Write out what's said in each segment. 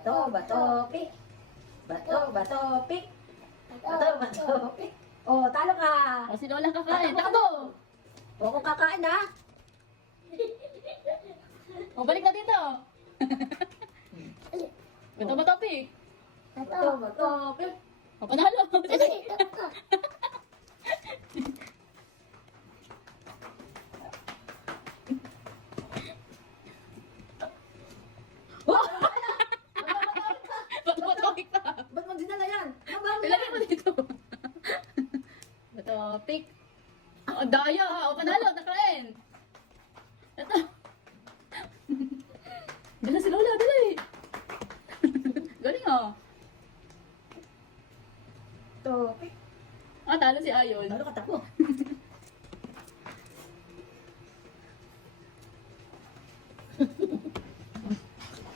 bato, bato, pick. Bato, bato, pick. Bato, bato, pick. Oh, talo ka. O, si Lola kakain. Takbo! O, kung kakain ha. O, balik na dito. Bato ba topic? Bato, bato, pick. O, panalo. Bato ba topic pa? Ba't mo dinala yan? Ano ba? Ilagay mo dito. Bato topic. O, daya ha. O, panalo. Nakain. Ito. Dala si Lola. Dala eh. Galing oh. Bato, pick. Ah, talo si Ayon. Talo ka, takbo.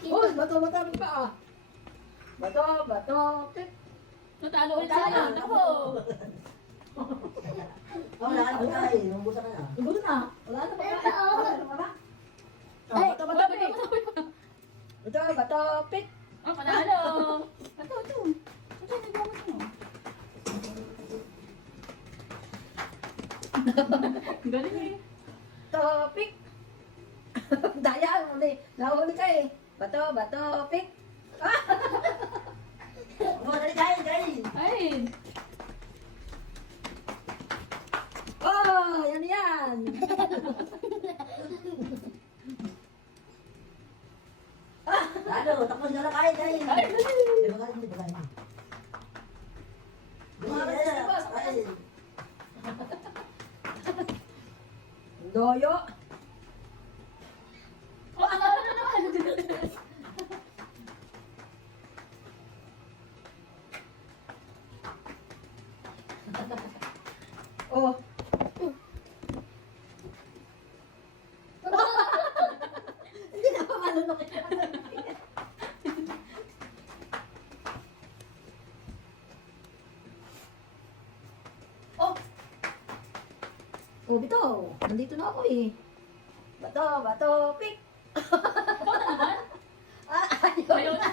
Uy, bato, bato, pick pa ah. Bato, bato, pick. Natalo ulit si Ayon. Ako. Wala ka na pagkain, mabusa ka na. Ibuto na. Wala na ba? Wala na ba? Oh, bato, bato, pick. Bato, bato, pick. Oh, panalo. Ito, ito. Ito, nagawin mo. Galing eh. Topic. Daya, nahuli ka eh. Bato, bato, pick. Oo, dali, kain, kain. Ay. Oh, yan yan. Lalo, tapos na lang kain, kain. Ay, dali. Di ba kain, di ba kain? Kain. Doyo. Oh, ang ano naman. Oh. Hindi na pa malunok. Oh. Oh, bito. Nandito na ako eh. Bato, bato, pick. Ikaw na naman. Ah, Ayaw na.